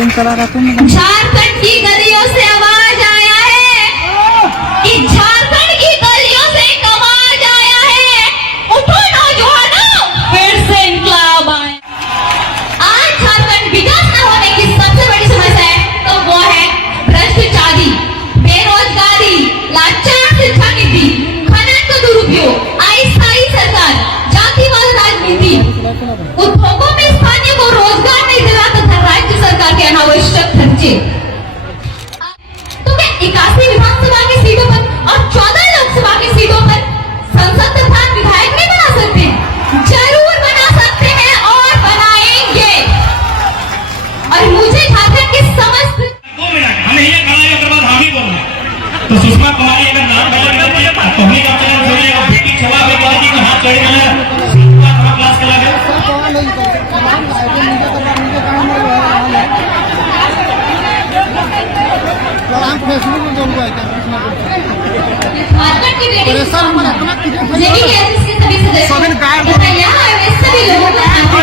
झारखंड की गलियों से आवाज आया है कि झारखंड की गलियों से एक आवाज आया है, उठो नौजवानों, फिर से इंकलाब आए। आज झारखंड विकास न होने की सबसे बड़ी समस्या है तो वो है भ्रष्टाचारी, बेरोजगारी, लाचार शिक्षा नीति, खनन का दुरुपयोग, अस्थायी सरकार, जातिवाद राजनीति, उद्योगों में स्थानीय को रोजगार नहीं दिला तथा राज्य सरकार के अनावश्यक खर्चे। तो क्या 81 विधानसभा की सीटों पर और 14 लोकसभा की सीटों पर संसद तथा विधायक नहीं बना सकते? जरूर बना सकते हैं और बनाएंगे। और मुझे झारखंड के समस्त 2 मिनट हमें ये खड़ा है, अगर बात हम ही बोलना तो सुषमा कुमारी अगर नाम बदल करती है पब्लिक का चैनल सुनिए और बेटी छवा के बात की हाथ चढ़ गया है सीधा थोड़ा क्लास चला गया। फेसबुक में बोलूंगा झारखंड की बेटी जेबी के सभी सदस्य तथा यहाँ आए हुए सभी लोगों को आंखों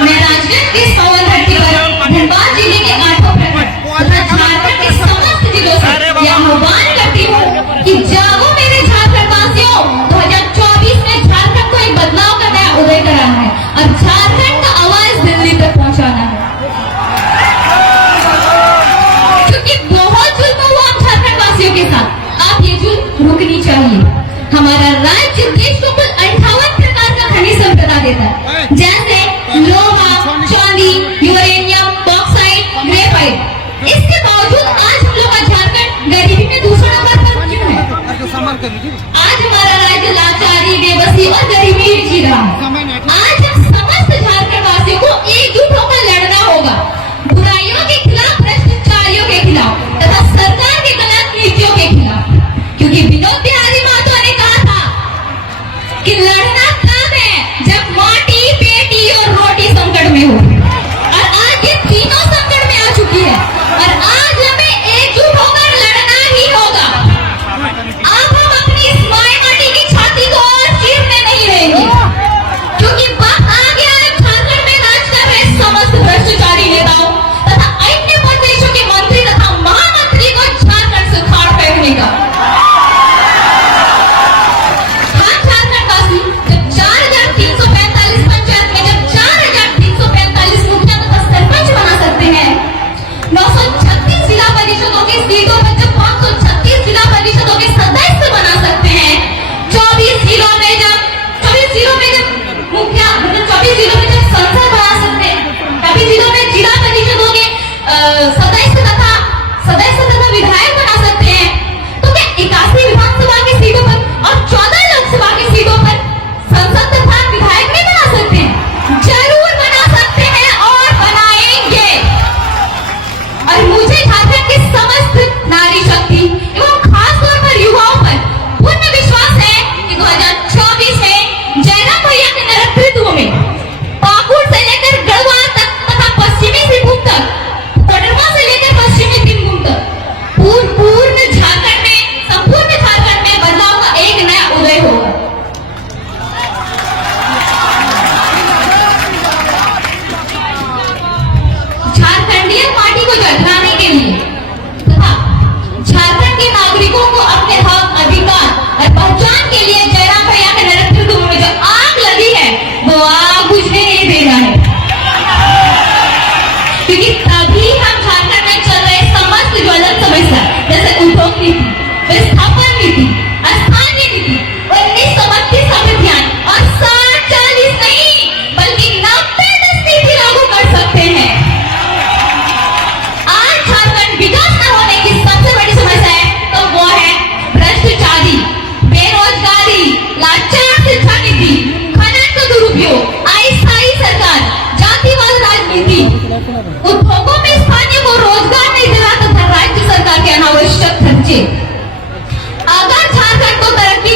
मैं राजगढ़ के सौवन धरती पर धनबाद जिले के आठों प्रखंड तथा झारखंड के समस्त जिलों से यह आह्वान करती हूँ कि जागो मेरे झारखंड वासियों, 2024 में झारखंड को एक बदलाव का नया उदय कराना है और झारखंड का आवाज दिल्ली तक पहुँचाना है। क्योंकि बहुत जुल्म हुआ हम झारखंड वासियों के साथ, आप ये जुल्म रुकनी चाहिए। हमारा राज्य देश को कुल 58 प्रकार का खनिज संपदा देता है, जैसे लोहा, चांदी, यूरेनियम, बॉक्साइट, ग्रेफाइट। इसके बावजूद आज हम लोग का झारखंड गरीबी में दूसरा नंबर पर क्यों है? आज हमारा राज्य लाचारी, बेबसी और गरीबी में जी रहा है। आज हम समस्त झारखंड वासियों को एकजुट होकर लड़ना होगा, बुराइयों के खिलाफ, भ्रष्टाचारियों के खिलाफ तथा सरकार की गलत नीतियों के खिलाफ। क्योंकि विनोद बिहारी महतो ने कहा था कि लड़ना तब है जब माटी, बेटी और रोटी संकट में हो, और आज ये तीनों संकट में आ चुकी है और आज हमें एकजुट होकर लड़ना ही होगा। अब हम अपनी इस माई माटी की छाती को और चीरने नहीं रहेंगे, क्योंकि वक्त आ गया है झारखंड में राज कर रहे समस्त भ्रष्टाचारी नेताओं तथा अन्य प्रदेशों के मंत्री तथा महामंत्री को झारखंड से उखाड़ फेंकने का। हाँ झारखंड वासी, जब 4345 पंचायत में जब 4345 मुखिया तथा सरपंच बना सकते हैं, 936 जिला परिषदों की सीटों पर जब 536 जिला परिषदों के सदस्य बना सकते हैं, 24 जिलों में जब मुखिया मतलब 24 जिलों में जब संसद बना सकते हैं, 24 जिलों में जिला परिषदों के सदस्य तथा विधायक बना सकते हैं, तो क्या 81 विधानसभा की सीटों पर और 14 लोकसभा की सीटों पर संसद तथा विधायक नहीं बना सकते? जरूर बना सकते हैं और बनाएंगे। और मुझे झारखंड के समस्त नारी शक्ति एवं खास तौर पर युवाओं पर पूर्ण विश्वास है कि 2024 में जयराम भैया के नेतृत्व में पाकुड़ से लेकर गढ़वा तक तथा पश्चिमी सिंहभूम तक, कोडरमा से लेकर पश्चिमी सिंहभूम तक संपूर्ण झारखंड में बदलाव का एक नया उदय होगा। झारखंडीय पार्टी को जगाने के लिए तथा झारखंड के नागरिकों को अपने हक, अधिकार और पहचान के लिए जयराम भैया के नेतृत्व में जो आग लगी है वो आग बुझने नहीं देना है, क्योंकि तभी हम झारखंड में चल रहे समस्त ज्वलंत समस्या जैसे उद्योग नीति, विस्थापन नीति, स्थानीय नीति, 1932 अभियान और 60-40 नहीं बल्कि 90-10 नीति लागू कर सकते हैं। आज झारखंड विकास न होने की सबसे बड़ी समस्या है तो वो है भ्रष्टाचारी, बेरोजगारी, लाचार शिक्षा नीति, खनन का दुरुपयोग, अस्थायी सरकार, जातिवाद राजनीति, उद्योगों में स्थानीय को रोजगार नहीं दिला तथा राज्य सरकार के अनावश्यक खर्चे। अगर झारखंड को तरक्की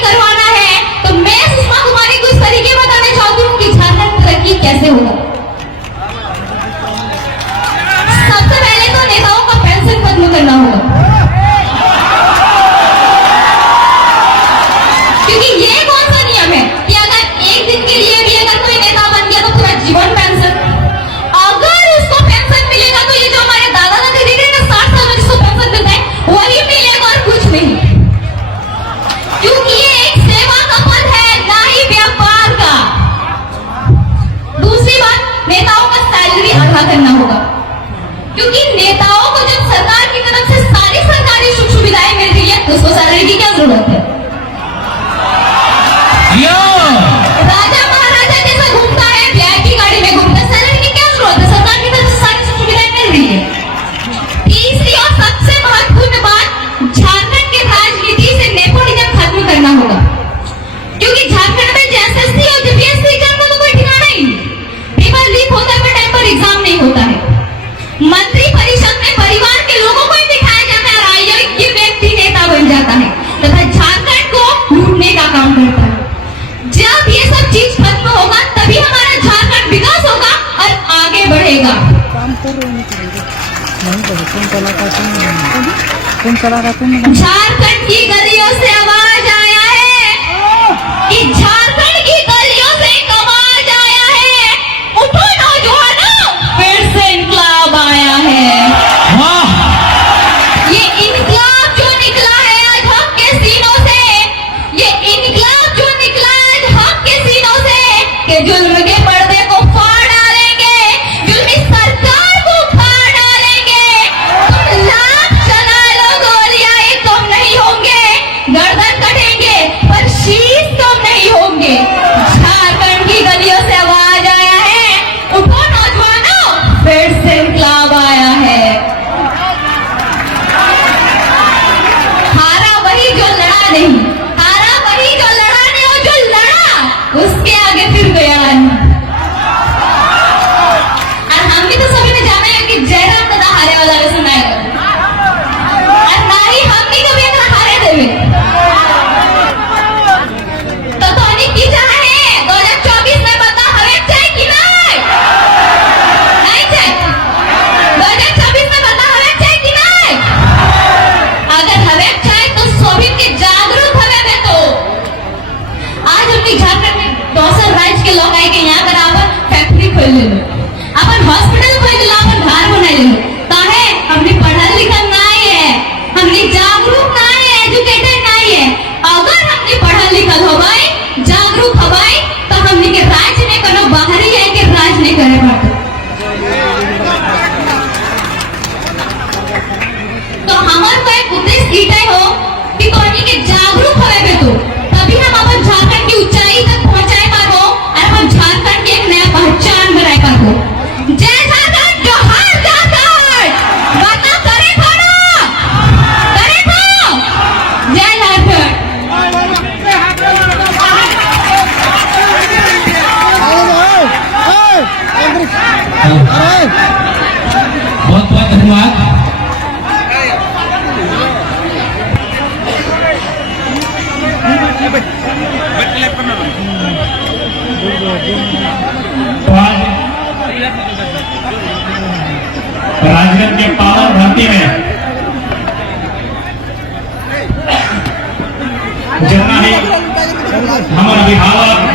करवाना है तो मैं सुषमा कुमारी को इस तरीके बताना चाहती हूँ कि झारखंड तरक्की कैसे होगा। सबसे पहले तो नेताओं का पेंशन खत्म करना होगा, क्योंकि ये कौन सा नियम है चीज खत्म होगा तभी हमारा झारखंड विकास होगा और आगे बढ़ेगा। काम कर रहे नहीं करेंगे नहीं करे कौन चला रहा तुम झारखंड की गलियों से आवाज आया है कि झारखंड की गलियों से एक आवाज आया है, उठो नौजवानों, फिर से इनकलाब आया है। ये इनकलाब जो निकला है आज हक के सीनों से, ये इनकलाब जो निकला है आज हक के सीनों से, कि जुल्म के पर्दे को फाड़ डालेंगे, जुल्मी सरकार को उखाड़ डालेंगे। तुम लाख चला लो गोलियां, ये कम नहीं होंगे, गर्दन कटेंगे पर शीश कम नहीं होंगे। झारखंड की गलियों से आवाज आया है, उठो नौजवानों, फिर से इनकलाब आया है। हारा वही जो लड़ा नहीं, हारा वही जो लड़ा नहीं, और जो लड़ा उसके आगे फिर गया नहीं। और हम भी तो सभी ने जाना है कि जयराम दादा हारे वाला ने सुनाएगा, और ना ही हम भी कभी अगर हारे देवे तो धोनी की चाहे 2024 में बता हवे चाहे कि नहीं, नहीं चाहे 2024 में बता हवे चाहे कि नहीं। अगर हवे चाहे तो सोभित के जागरूक हवे में तो आज हमने झारखंड में 200 राज्य के लोग आए के यहाँ कर अपन फैक्ट्री खोल ले, अपन हॉस्पिटल खोल ले, अपन घर बनाए ले। काहे हमने पढ़ल लिखल नहीं है, हमने जागरूक नहीं है, एजुकेटेड नहीं है। अगर हमने पढ़ल लिखल होबाई, जागरूक होबाई, तो हमने के राज ने कोनो बाहरी है के राज ने करे बाटे। तो हमार को एक उद्देश्य ईटे हो कि कोनी के जागरूक होवे बे तो तभी हम अपन झारखंड की ऊंचाई तक पहुंचाए पाबो और अपन झारखंड की एक नया पहचान बनाए पाबो। जय झारखंड, जोहार झारखंड, वादा करे खाना, करे खो, जय झारखंड। बहुत बहुत धन्यवाद। तो आज राजगंज के पावन धरती में जितना ही हमारे विभाग